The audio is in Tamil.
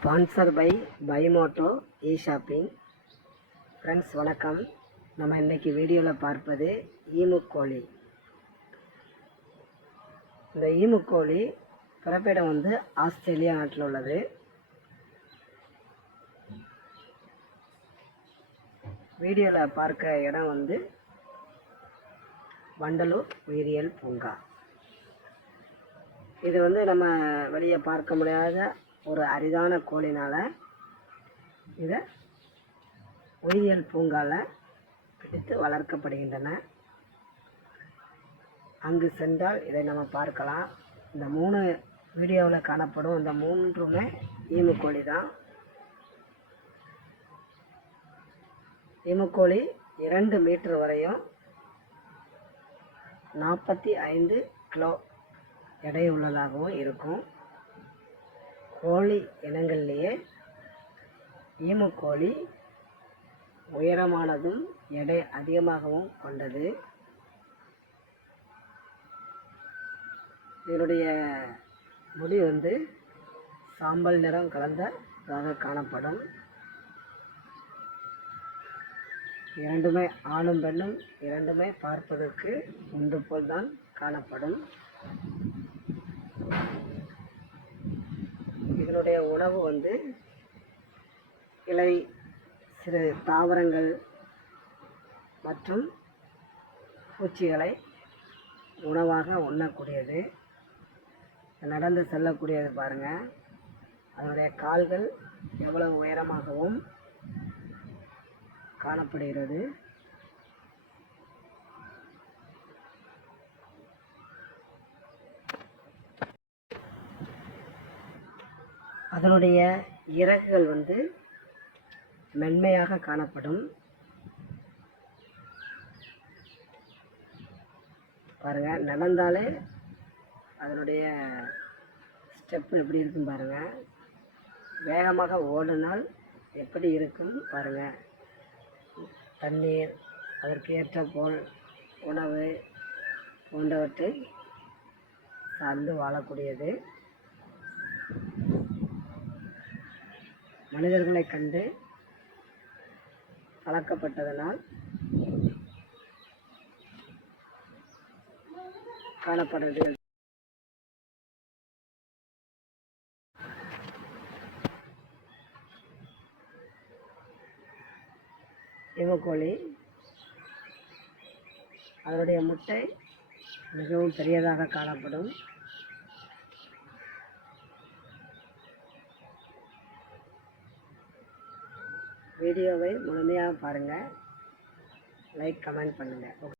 ஸ்பான்சர் பை பைமோட்டோ ஷாப்பிங். ஃப்ரெண்ட்ஸ் வணக்கம். நம்ம இன்றைக்கி வீடியோவில் பார்ப்பது ஈமுக்கோழி. இந்த ஈமுக்கோழி பிறப்பிடம் வந்து ஆஸ்திரேலியா நாட்டில் உள்ளது. வீடியோவில் பார்க்க இடம் வந்து வண்டலூர் உயிரியல் பூங்கா. இது வந்து நம்ம வெளியே பார்க்க முடியாத ஒரு அரிதான கோழினால் இதை உயிரியல் பூங்காவில் பிடித்து வளர்க்கப்படுகின்றன. அங்கு சென்றால் இதை நம்ம பார்க்கலாம். இந்த 3 வீடியோவில் காணப்படும் இந்த 3மே ஈமுக்கோழி தான். ஈமுக்கோழி 2 மீட்டர் வரையும் 45 கிலோ எடை உள்ளதாகவும் இருக்கும். கோழி இனங்கள்லேயே ஈமுக்கோழி உயரமானதும் எடை அதிகமாகவும் கொண்டது. இதனுடைய முடி வந்து சாம்பல் நிறம் கலந்ததாக காணப்படும். இரண்டுமே ஆணும் பெண்ணும் இரண்டுமே பார்ப்பதற்கு ஒன்று போல் தான் காணப்படும். இதனுடைய உணவு வந்து இலை, சிறு தாவரங்கள் மற்றும் பூச்சிகளை உணவாக உண்ணக்கூடியது. நடந்து செல்லக்கூடியது பாருங்கள். அதனுடைய கால்கள் எவ்வளவு உயரமாகவும் காணப்படுகிறது. அதனுடைய இறகுகள் வந்து மென்மையாக காணப்படும். பாருங்கள், நடந்தாலே அதனுடைய ஸ்டெப்பு எப்படி இருக்கும் பாருங்கள். வேகமாக ஓடினால் எப்படி இருக்கும் பாருங்கள். தண்ணீர், அதற்கு ஏற்ற போல் உணவு போன்றவற்றை சார்ந்து வாழக்கூடியது. மனிதர்களை கண்டு பழக்கப்பட்டதனால் காணப்படுறது. ஈமுக்கோழி அதனுடைய முட்டை மிகவும் பெரியதாக காணப்படும். வீடியோவை முழுமையாக பாருங்கள். லைக், கமெண்ட் பண்ணுங்கள்.